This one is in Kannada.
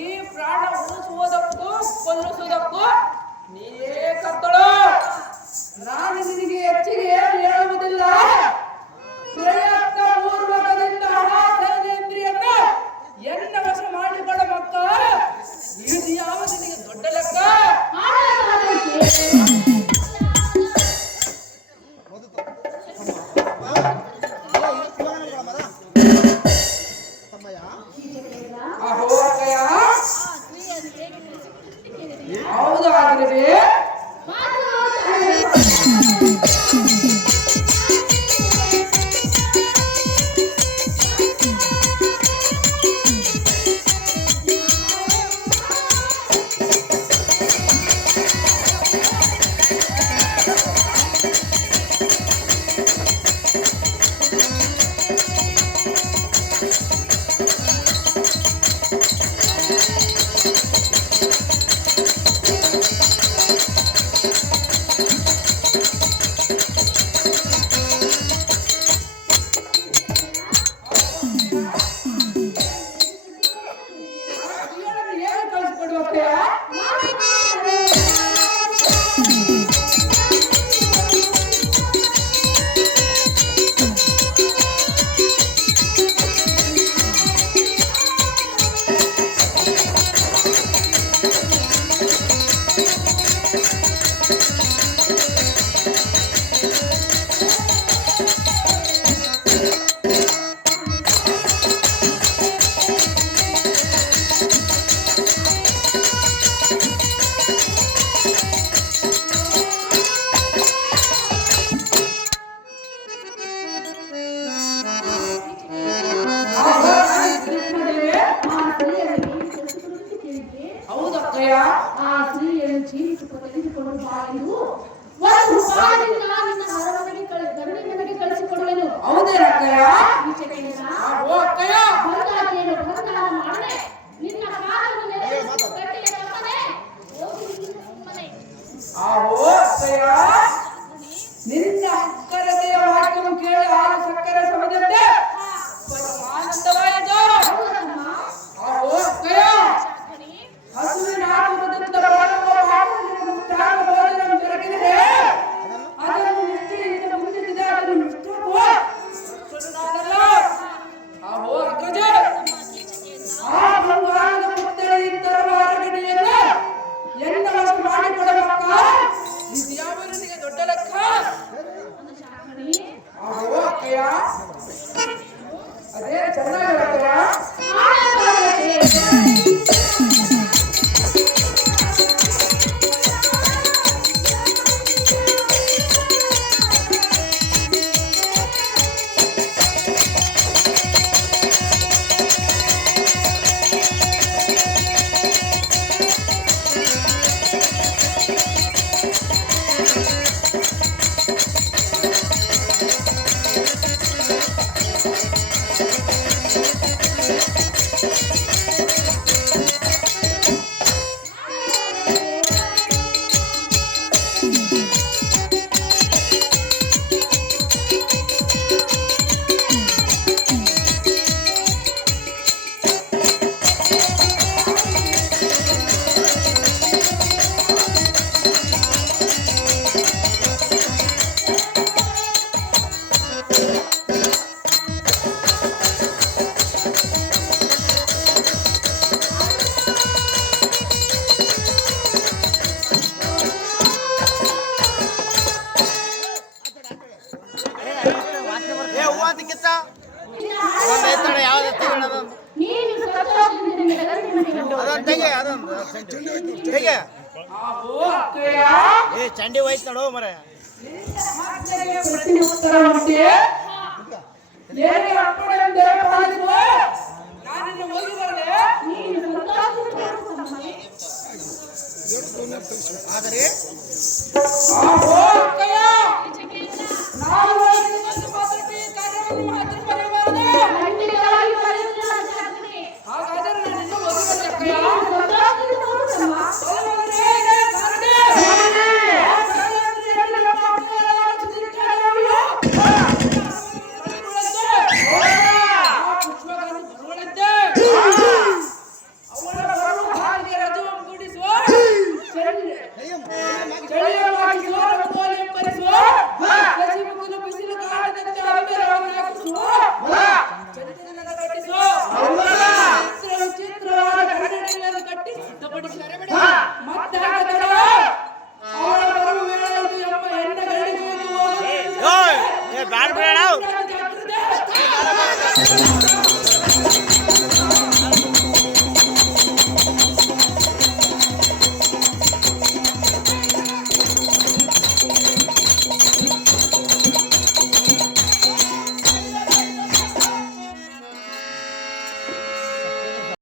ಈ ಪ್ರಾಣ ಉಳಿಸುವುದಕ್ಕೂ ಕೊಲ್ಲಿಸುವುದಕ್ಕೂ ನೀನೇ ಕರ್ತಳು. ನಾನು ನಿನಗೆ ಹೆಚ್ಚಿಗೆ ಹೇಳುವುದಿಲ್ಲ. ಪ್ರಯತ್ನ ಪೂರ್ವಕದಿಂದ ಆಸನೇಂದ್ರಿಯನ್ನು ಎನ್ನ ವಶ ಮಾಡಿಕೊಳ್ಳ ಮಕ್ಕ. ಇದು ಯಾವ ನಿನಗೆ ದೊಡ್ಡ ಲೆಕ್ಕ? ಹೌದಾಗ್ರಿ ನಿನ್ನ ಅಕ್ಕರತೆಯ ವಾಕ್ಯವನ್ನು ಕೇಳಿ ಹಾಲು ಸಕ್ಕರೆ ಸಮದಂತೆ ಪರಮಾನಂದವಾಯಿತು. ಹಸುವಿನ ಆತ್ಮದಿಂದ ಬಾಳುವ ಭೋಜನ ದೊರಕಿದರೆ ಅದನ್ನು ನಿಷ್ಠೆಯಿಂದ ಮುಂದಿದ್ದ ಅದನ್ನು ನಿಷ್ಠವು ನಾನಲ್ಲ. ಅಗ್ರಜ ಆ ಬಂಗಾರದ ಪುತ್ಥಳಿ ತರುವ ಅರಗಡಿಯನ್ನು ಎನ್ನ ವಶ ಮಾಡಿಕೊಡಬೇಕ. ಇದು ಯಾವನಿಗೆ ದೊಡ್ಡ ಲೆಕ್ಕ? ಅದೇ ಚೆನ್ನಾಗಿ ಚಂಡಿ ಹೋಯ್ತು ನೋಡು ಮರ ಪ್ರಶ್ನೆಗೆ ಉತ್ತರ ಹುಟ್ಟಿ ಏನೇ ಅಪ್ಪಣೆ ಎಂದೇ ಪಾಲಿಸುವ ನಾನಿನ್ನು ಹೋಗಿ ಬರಲೇ. ನೀನು ಸಂತೋಷಪಡು ತಮ್ಮನೇ. ಆದರೆ ಆಹೋ ಅಕ್ಕಯ್ಯ, ನಾವು ಹೋಗಿ ಒಂದು ಮಾತ್ರಕ್ಕೆ ಈ ಕಾರ್ಯವನ್ನು ಮಾತ್ರ ಬರೆಯಬಾರದು. ಖಂಡಿತವಾಗಿ ಬರೆಯುವುದಿಲ್ಲ ಶಾಸ್ತ್ರಿ. ಹಾಗಾದರೆ ನಾನು ಇನ್ನೂ ಹೋಗಿ ಬರಲೇ ಅಕ್ಕಯ್ಯ. ನೀನು ಸಂತೋಷಪಡು ತಮ್ಮ. ಬಲವಂತರೇ, ಇದೇ ಕಾರಣವೇ. ಆ ಕಾರಣದಲ್ಲಿ ನಮ್ಮ ಅಪ್ಪಯ್ಯ ಸುಧಿಕಾರವಿಲ್ಲ. ಆ ಪುಷ್ಪಗಳನ್ನು ಬರುವಳಂತೆ. ಅವಳ ಬರುವ ಹಾಗೆ ರಜವನ್ನು ಕೂಡಿಸುವ ಚಳಿಯವಾಗಿಸುವ ರಂಗೋಲಿ ಎಂಬರಿಸುವ ಸಸಿಮುಗಿಲು ಬಿಸಿಲು ಕಾಡದಂತೆ ಅಂಬೆರವನ್ನು ಹಾಕಿಸುವ ಚಳಿತನದ ಕಟ್ಟಿಸುವ ವಿಚಿತ್ರವಾದ ಕನ್ನಡಿಗಳನ್ನು ಕಟ್ಟಿ ಸಿದ್ಧಪಡಿಸಿ ಮತ್ತೆ ಹಾಕದಡ ಅವಳ ಬರುವ ವೇಳೆ ಇದು ಎಂಬ ಹೆಣ್ಣ ಗಡಿಗೆ ಬ್ಯಾಡ ಬೇಡ